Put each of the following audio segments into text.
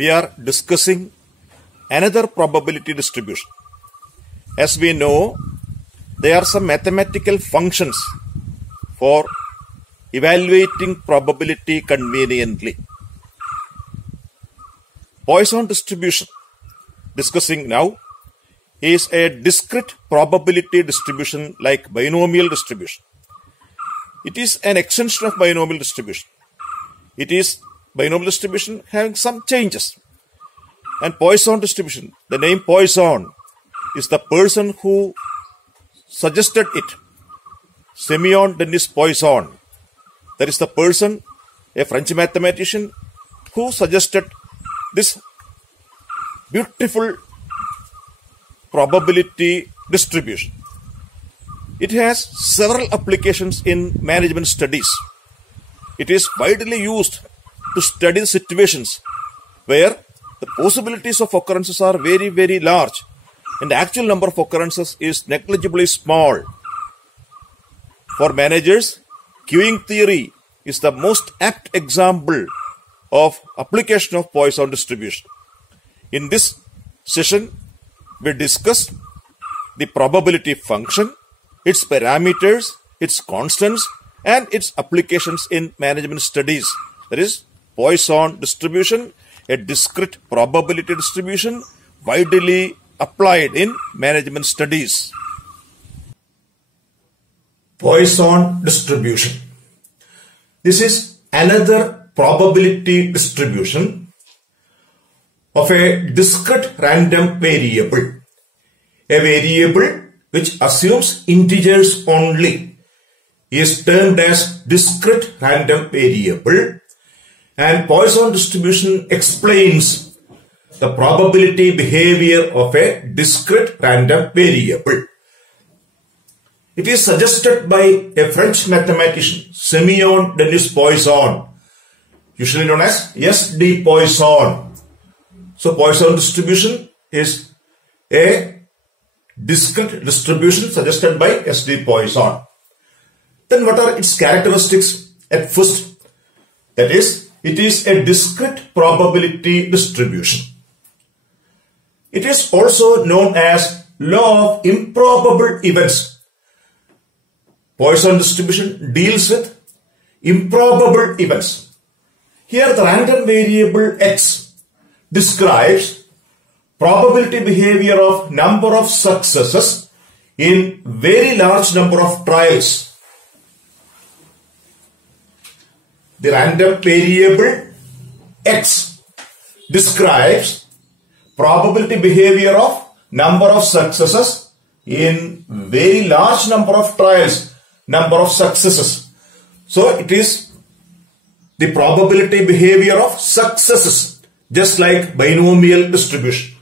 we are discussing another probability distribution. As we know, there are some mathematical functions for evaluating probability conveniently. Poisson distribution, discussing now, is a discrete probability distribution like binomial distribution. It is an extension of binomial distribution. It is binomial distribution having some changes. And Poisson distribution, the name Poisson is the person who suggested it. Simeon Denis Poisson. That is the person, a French mathematician, who suggested this beautiful probability distribution. It has several applications in management studies. It is widely used to study situations where the possibilities of occurrences are very, very large and the actual number of occurrences is negligibly small. For managers, queuing theory is the most apt example of application of Poisson distribution. In this session, we discuss the probability function, its parameters, its constants, and its applications in management studies. That is Poisson distribution, a discrete probability distribution widely applied in management studies. Poisson distribution. This is another probability distribution of a discrete random variable. A variable which assumes integers only is termed as discrete random variable, and Poisson distribution explains the probability behavior of a discrete random variable. It is suggested by a French mathematician, Simeon Denis Poisson, usually known as S.D. Poisson. So Poisson distribution is a discrete distribution suggested by S.D. Poisson. Then what are its characteristics at first? That is, it is a discrete probability distribution. It is also known as law of improbable events. Poisson distribution deals with improbable events. Here the random variable x describes probability behavior of number of successes in very large number of trials. The random variable x describes probability behavior of number of successes in very large number of trials, number of successes. So it is the probability behavior of successes, just like binomial distribution.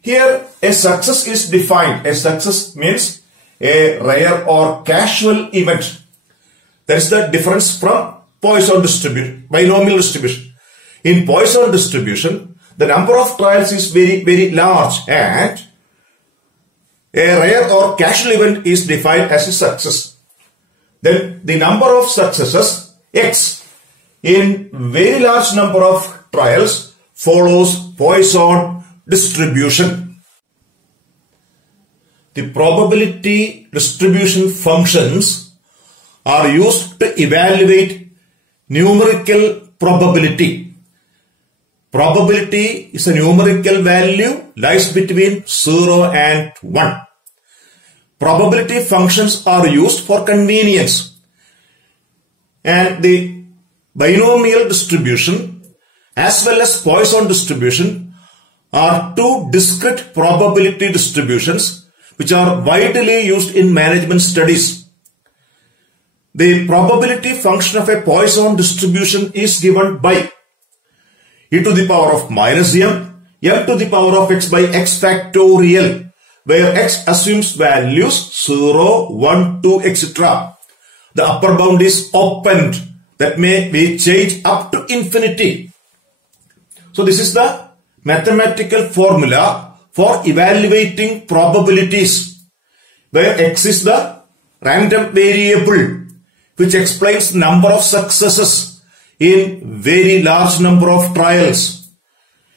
Here a success is defined. A success means a rare or casual event. That is the difference from Poisson distribution, binomial distribution. In Poisson distribution, the number of trials is very, very large and a rare or casual event is defined as a success. Then the number of successes, x, in very large number of trials follows Poisson distribution. The probability distribution functions are used to evaluate numerical probability. Probability is a numerical value, lies between 0 and 1. Probability functions are used for convenience. And the binomial distribution as well as Poisson distribution are two discrete probability distributions which are widely used in management studies. The probability function of a Poisson distribution is given by e to the power of minus m to the power of x by x factorial, where x assumes values 0, 1, 2, etc. The upper bound is opened, that may be changed up to infinity. So this is the mathematical formula for evaluating probabilities, where x is the random variable which explains number of successes in very large number of trials.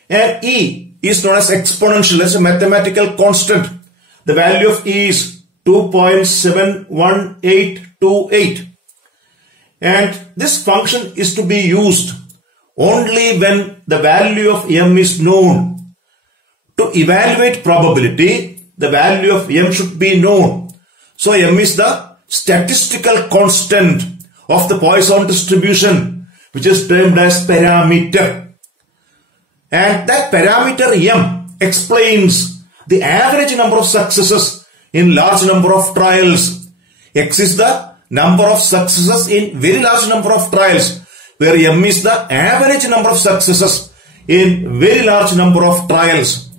And E is known as exponential. That's a mathematical constant. The value of E is 2.71828. And this function is to be used only when the value of m is known. To evaluate probability, the value of m should be known. So m is the statistical constant of the Poisson distribution, which is termed as parameter. And that parameter m explains the average number of successes in large number of trials. X is the number of successes in very large number of trials, where m is the average number of successes in very large number of trials.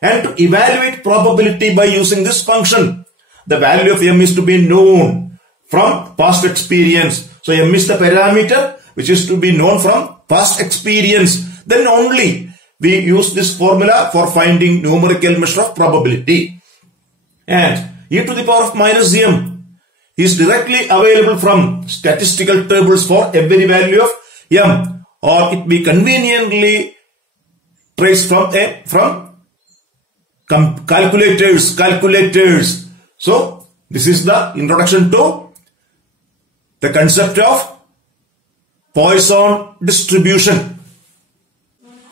And to evaluate probability by using this function, the value of m is to be known from past experience. So m is the parameter which is to be known from past experience. Then only we use this formula for finding numerical measure of probability. And e to the power of minus m is directly available from statistical tables for every value of m, or it be conveniently traced from calculators. So this is the introduction to the concept of Poisson distribution.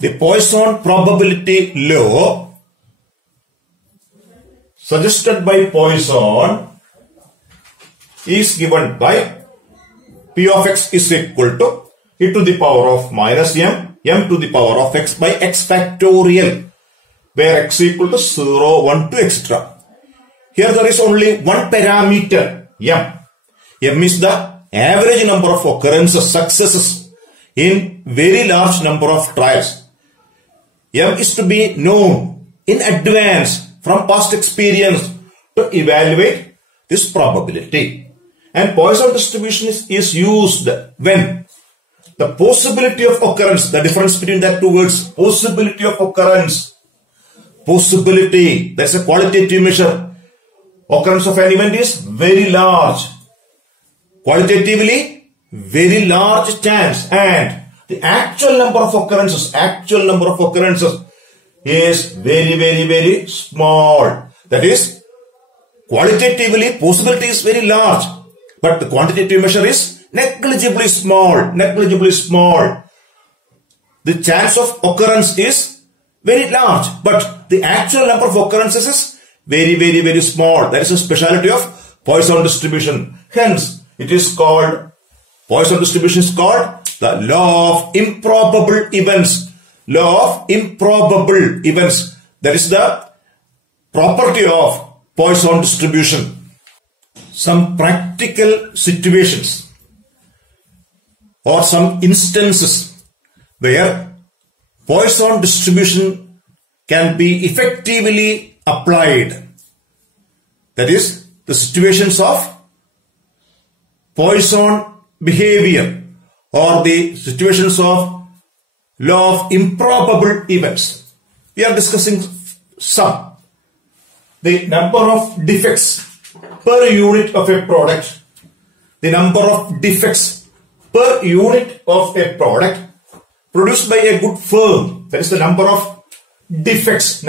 The Poisson probability law suggested by Poisson is given by P of x is equal to e to the power of minus m to the power of x by x factorial, where x equal to 0, 1 to etc. Here there is only one parameter m. M is the average number of occurrences, successes in very large number of trials. M is to be known in advance from past experience to evaluate this probability. And Poisson distribution is used when the possibility of occurrence, the difference between that two words, possibility of occurrence, possibility, that's a qualitative measure. Occurrence of an event is very large, qualitatively very large chance, and the actual number of occurrences is very small. That is, qualitatively possibility is very large, but the quantitative measure is negligibly small. The chance of occurrence is very large, but the actual number of occurrences is very small. That is a speciality of Poisson distribution. Hence, Poisson distribution is called the law of improbable events. Law of improbable events. That is the property of Poisson distribution. Some practical situations or some instances where Poisson distribution can be effectively applied. That is the situations of Poisson behavior or the situations of law of improbable events. We are discussing some. The number of defects per unit of a product. The number of defects per unit of a product produced by a good firm. That is the number of defects.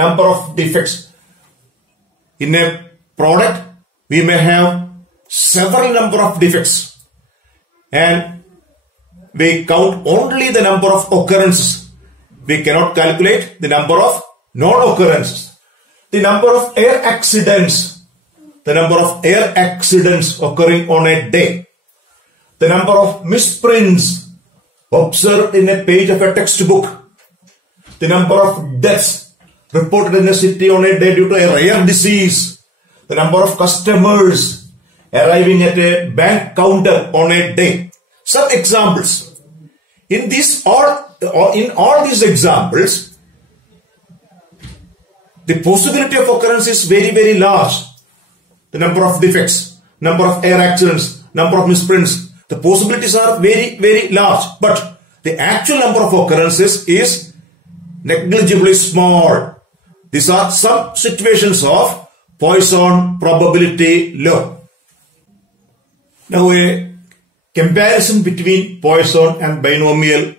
In a product, we may have several number of defects, and we count only the number of occurrences. We cannot calculate the number of non-occurrences. The number of air accidents. Occurring on a day. The number of misprints observed in a page of a textbook. The number of deaths reported in a city on a day due to a rare disease. The number of customers arriving at a bank counter on a day. Some examples. In all these examples, the possibility of occurrence is very large. The number of defects, number of air accidents, number of misprints, the possibilities are very large, but the actual number of occurrences is negligibly small. These are some situations of Poisson probability law. Now a comparison between Poisson and binomial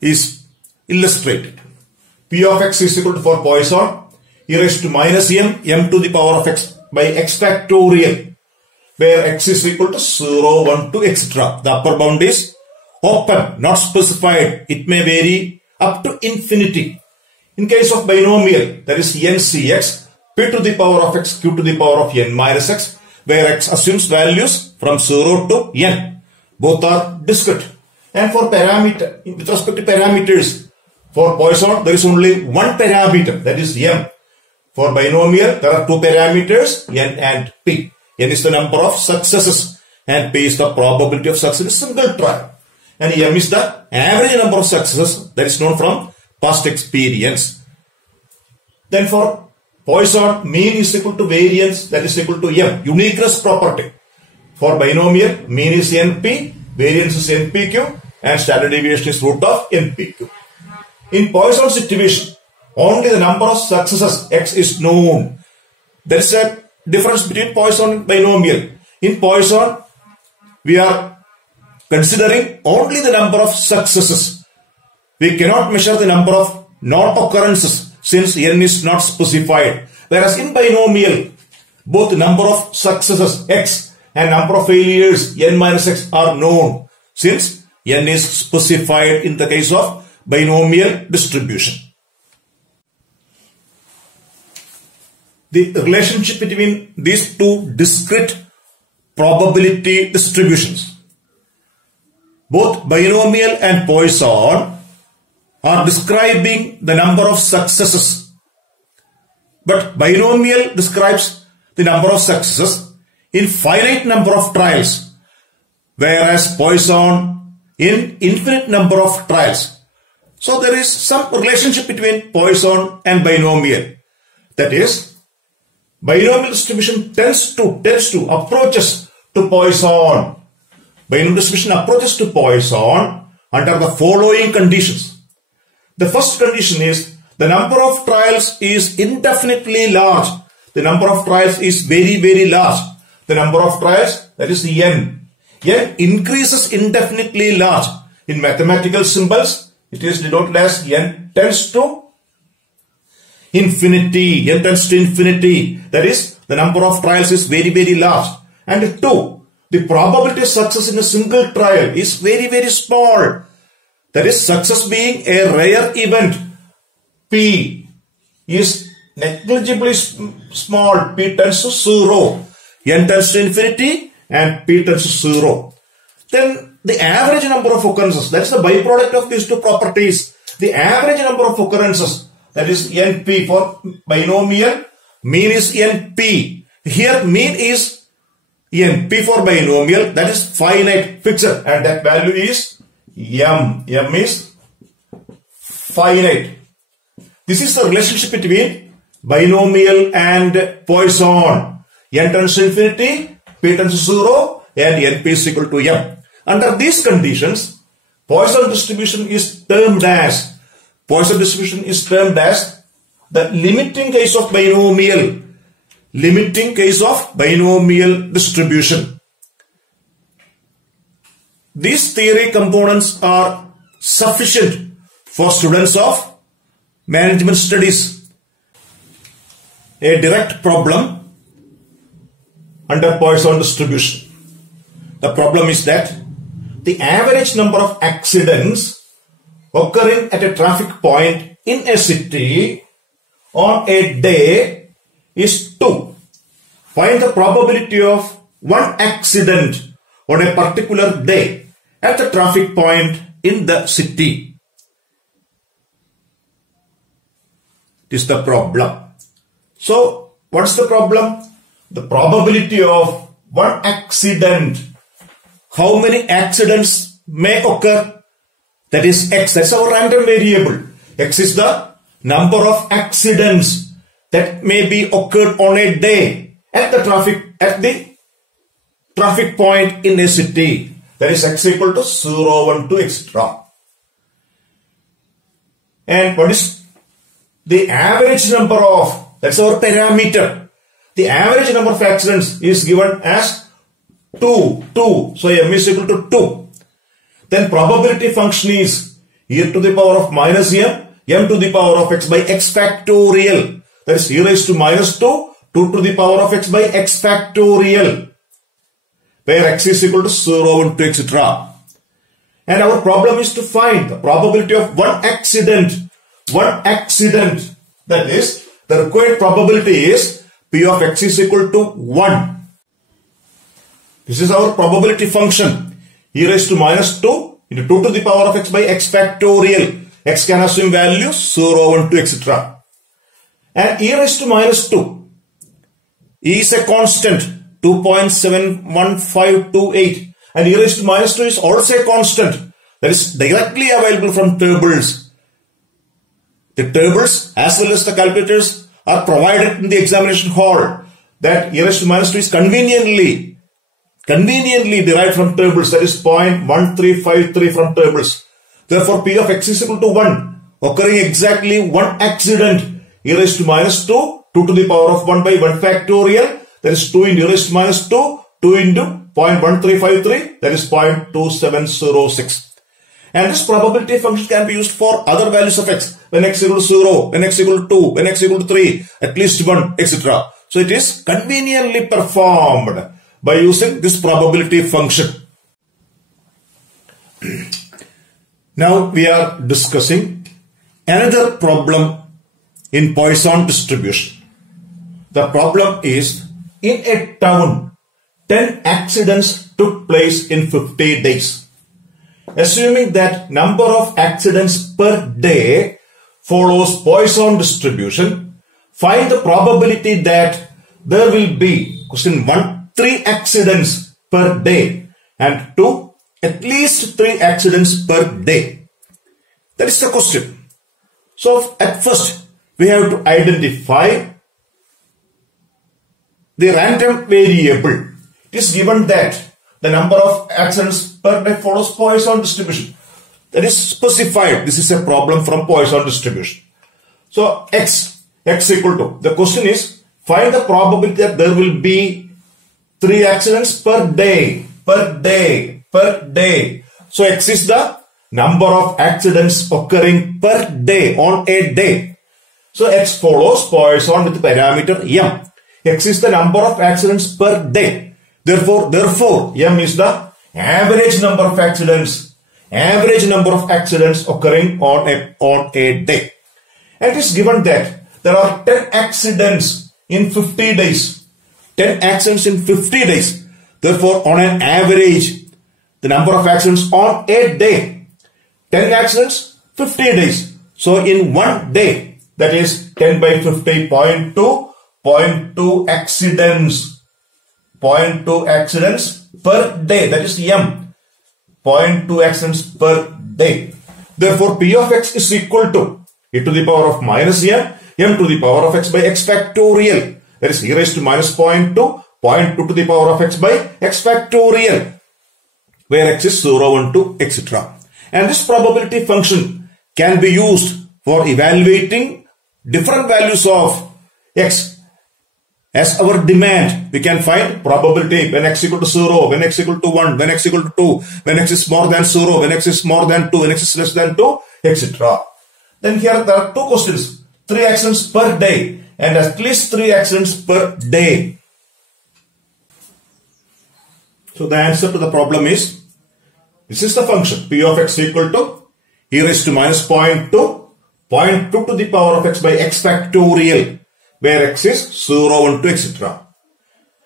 is illustrated. P of x is equal to, for Poisson, e raised to minus m to the power of x by x factorial, where x is equal to 0, 1, 2, etc. The upper bound is open, not specified. It may vary up to infinity. In case of binomial, that is ncx, p to the power of x, q to the power of n minus x, where x assumes values from 0 to n. Both are discrete. And for parameter, with respect to parameters, for Poisson, there is only one parameter, that is m. For binomial, there are two parameters, n and p. N is the number of successes and p is the probability of success in a single trial. And m is the average number of successes that is known from past experience. Then for Poisson, mean is equal to variance, that is equal to m, uniqueness property. For binomial, mean is np, variance is npq, and standard deviation is root of npq. In Poisson's distribution, only the number of successes x is known. There is a difference between Poisson and binomial. In Poisson, we are considering only the number of successes. We cannot measure the number of non-occurrences since n is not specified. Whereas in binomial, both the number of successes x and number of failures n minus x are known since n is specified in the case of binomial distribution. The relationship between these two discrete probability distributions, both binomial and Poisson, are describing the number of successes. But binomial describes the number of successes in finite number of trials, whereas Poisson in infinite number of trials. So there is some relationship between Poisson and binomial. That is, binomial distribution tends to approaches to Poisson. Binomial distribution approaches to Poisson under the following conditions. The first condition is the number of trials is indefinitely large. The number of trials is very, very large. The number of trials, that is the n. n increases indefinitely large. In mathematical symbols, it is denoted as n tends to infinity. N tends to infinity. That is, the number of trials is very, very large. And 2, the probability of success in a single trial is very, very small. That is, success being a rare event, p is negligibly small. P tends to 0. N tends to infinity and p tends to 0. Then the average number of occurrences, that is the byproduct of these two properties. The average number of occurrences, that is np. For binomial, mean is np. Here mean is np for binomial, that is finite, fixed, and that value is m. m is finite. This is the relationship between binomial and Poisson. N tends to infinity, p tends to 0, and np is equal to m. Under these conditions, Poisson distribution is termed as the limiting case of binomial. Limiting case of binomial distribution. These theory components are sufficient for students of management studies. A direct problem under Poisson distribution. The problem is that the average number of accidents occurring at a traffic point in a city on a day is 2. Find the probability of one accident on a particular day at the traffic point in the city. This is the problem. So, what's the problem? The probability of one accident. How many accidents may occur? That is x. That's our random variable. X is the number of accidents that may be occurred on a day at the traffic point in a city. That is x equal to 0, 1, 2, etc. And what is the average number of, that's our parameter. The average number of accidents is given as 2. So m is equal to 2. Then probability function is e to the power of minus m to the power of x by x factorial. That is e raised to minus 2 to the power of x by x factorial, where x is equal to 0, 1, 2, etc. And our problem is to find the probability of one accident. That is, the required probability is p of x is equal to 1. This is our probability function. E raised to minus 2 into 2 to the power of x by x factorial. X can assume values 0, 1, 2, etc. And e raised to minus 2 is a constant, 2.71528. And e raised to minus 2 is also a constant that is directly available from tables. The tables as well as the calculators are provided in the examination hall. That e raised to minus 2 is conveniently derived from tables, that is 0.1353 from tables. Therefore, p of x is equal to 1, occurring exactly one accident, e raised to minus 2, 2 to the power of 1 by 1 factorial, that is 2 into e raised to minus 2, 2 into 0.1353, that is 0.2706. And this probability function can be used for other values of x, when x equal to 0, when x equal to 2, when x equal to 3, at least 1, etc. So it is conveniently performed by using this probability function. Now we are discussing another problem in Poisson distribution. The problem is, in a town, 10 accidents took place in 50 days. Assuming that number of accidents per day follows Poisson distribution, find the probability that there will be, question 1, 3 accidents per day, and 2, at least 3 accidents per day. That is the question. So at first we have to identify the random variable. It is given that the number of accidents per day follows Poisson distribution. That is specified. This is a problem from Poisson distribution. So x equal to, the question is, find the probability that there will be 3 accidents per day. So x is the number of accidents occurring per day, on a day. So x follows Poisson with parameter m. X is the number of accidents per day. Therefore m is the average number of accidents occurring on a day. And it is given that there are 10 accidents in 50 days. 10 accidents in 50 days. Therefore, on an average, the number of accidents on a day, 10 accidents, 50 days. So in one day, that is 10 by 50, 0.2 accidents. 0.2 accidents per day, that is m. 0.2 accidents per day. Therefore, p of x is equal to e to the power of minus m to the power of x by x factorial. That is e raised to minus 0.2 to the power of x by x factorial, where x is 0, 1, 2, etc. And this probability function can be used for evaluating different values of x. As our demand, we can find probability when x equal to 0, when x equal to 1, when x equal to 2, when x is more than 0, when x is more than 2, when x is less than 2, etc. Then here there are 2 questions, 3 accidents per day and at least 3 accidents per day. So the answer to the problem is, this is the function p of x equal to e raised to minus 0.2 to the power of x by x factorial, where x is 0, 1, 2, etc.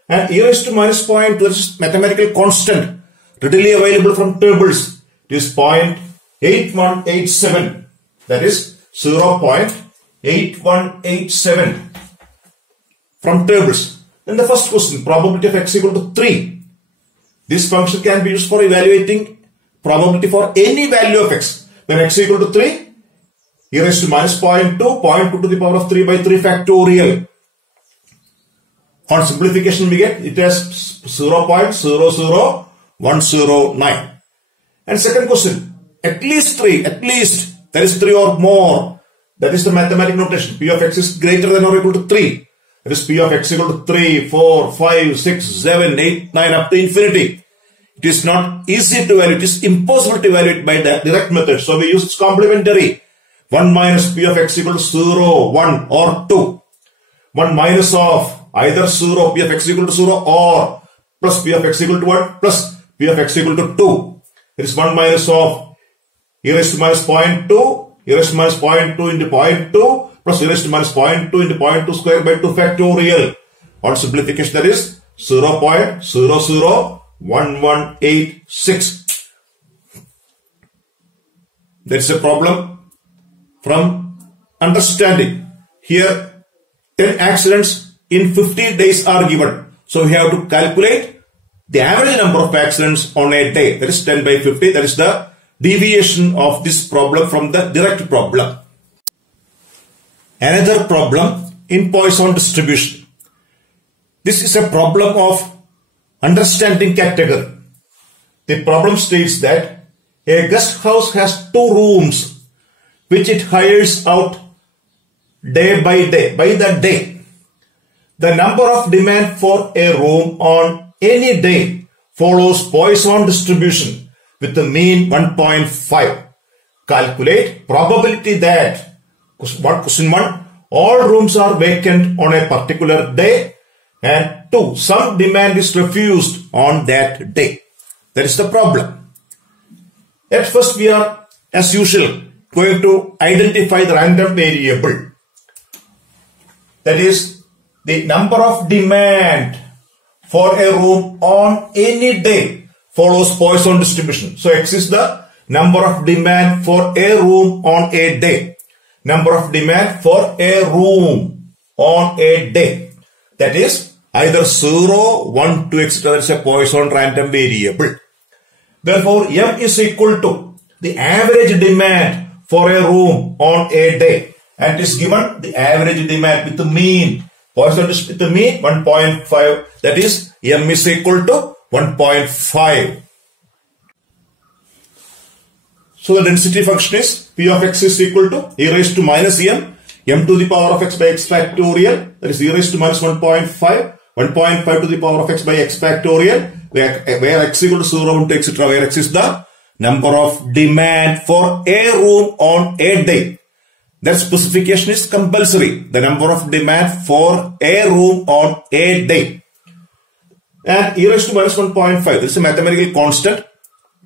And e raised to minus 0.2 is mathematical constant readily available from tables. It is 0.8187. That is 0.8187 from tables. Then the first question, probability of x equal to 3. This function can be used for evaluating probability for any value of x. When x equal to 3, e raised to minus 0.2 to the power of 3 by 3 factorial. On simplification we get it as 0.00109. And second question, at least 3, that is 3 or more. That is the mathematical notation. P of x is greater than or equal to 3. That is P of x equal to 3, 4, 5, 6, 7, 8, 9 up to infinity. It is not easy to evaluate. It is impossible to evaluate by the direct method. So we use its complementary. 1 minus p of x equal to 0, 1 or 2. 1 minus of either 0, p of x equal to 0 or plus p of x equal to 1 plus p of x equal to 2. It is 1 minus of e raised to minus 0.2, e raised to minus 0.2 into 0.2 plus e raised to minus 0.2 into 0.2 square by 2 factorial. On simplification, that is 0.001186. That is a problem from understanding. Here 10 accidents in 50 days are given. So we have to calculate the average number of accidents on a day. That is 10 by 50. That is the deviation of this problem from the direct problem. Another problem in Poisson distribution. This is a problem of understanding category. The problem states that a guest house has 2 rooms which it hires out day by day, by the day. The number of demand for a room on any day follows Poisson distribution with the mean 1.5. Calculate probability that question 1, all rooms are vacant on a particular day, and 2, some demand is refused on that day. That is the problem. At first we are, as usual, going to identify the random variable. That is the number of demand for a room on any day follows Poisson distribution. So x is the number of demand for a room on a day. Number of demand for a room on a day. That is either 0, 1, 2, etc. That is a Poisson random variable. Therefore, m is equal to the average demand for a room on a day. And it is given the average demand with the mean. Poisson with the mean 1.5. That is m is equal to 1.5. So the density function is p of x is equal to e raised to minus m to the power of x by x factorial. That is e raised to minus 1.5. 1.5 to the power of x by x factorial. Where x equal to 0, 1 to etc. Where x is the number of demand for a room on a day. That specification is compulsory. The number of demand for a room on a day. And e raised to minus 1.5. This is a mathematical constant.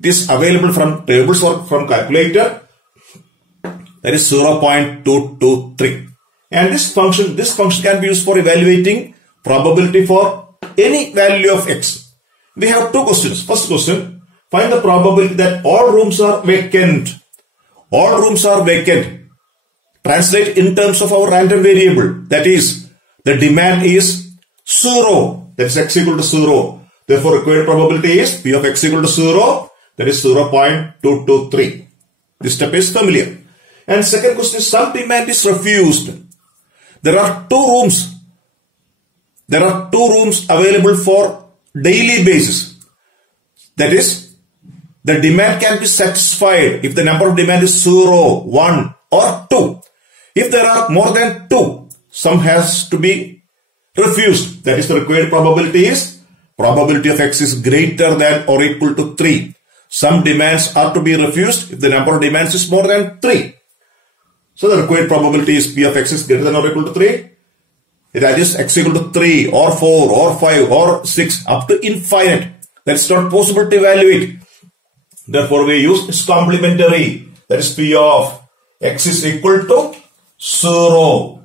It is available from tables or from calculator. That is 0.223. And this function can be used for evaluating probability for any value of x. We have 2 questions. First question, find the probability that all rooms are vacant. All rooms are vacant. Translate in terms of our random variable. That is, the demand is 0. That is x equal to 0. Therefore, required probability is p of x equal to 0. That is 0.223. This step is familiar. And second question is, some demand is refused. There are 2 rooms. There are 2 rooms available for daily basis. That is, the demand can be satisfied if the number of demand is 0, 1 or 2. If there are more than 2, some has to be refused. That is, the required probability is probability of x is greater than or equal to 3. Some demands are to be refused if the number of demands is more than 3. So the required probability is p of x is greater than or equal to 3. It is x equal to 3 or 4 or 5 or 6 up to infinite. That's not possible to evaluate. Therefore, we use its complementary. That is p of x is equal to 0,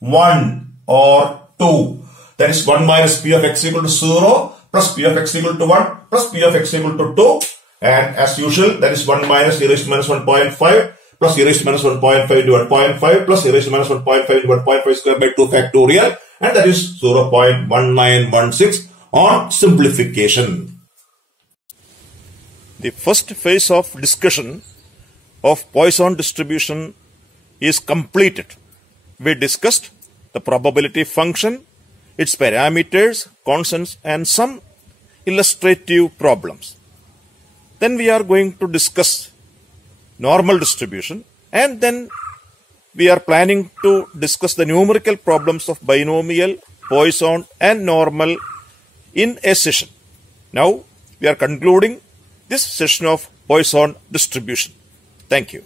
1 or 2. That is 1 minus p of x equal to 0 plus p of x equal to 1 plus p of x equal to 2. And as usual, that is 1 minus e raised to minus 1.5 plus e raised to minus 1.5 into 1.5 plus e raised to minus 1.5 into 1.5 square by 2 factorial. And that is 0.1916 on simplification. The first phase of discussion of Poisson distribution is completed. We discussed the probability function, its parameters, constants, and some illustrative problems. Then we are going to discuss normal distribution, and then we are planning to discuss the numerical problems of binomial, Poisson, and normal in a session. Now, we are concluding this session of Poisson distribution. Thank you.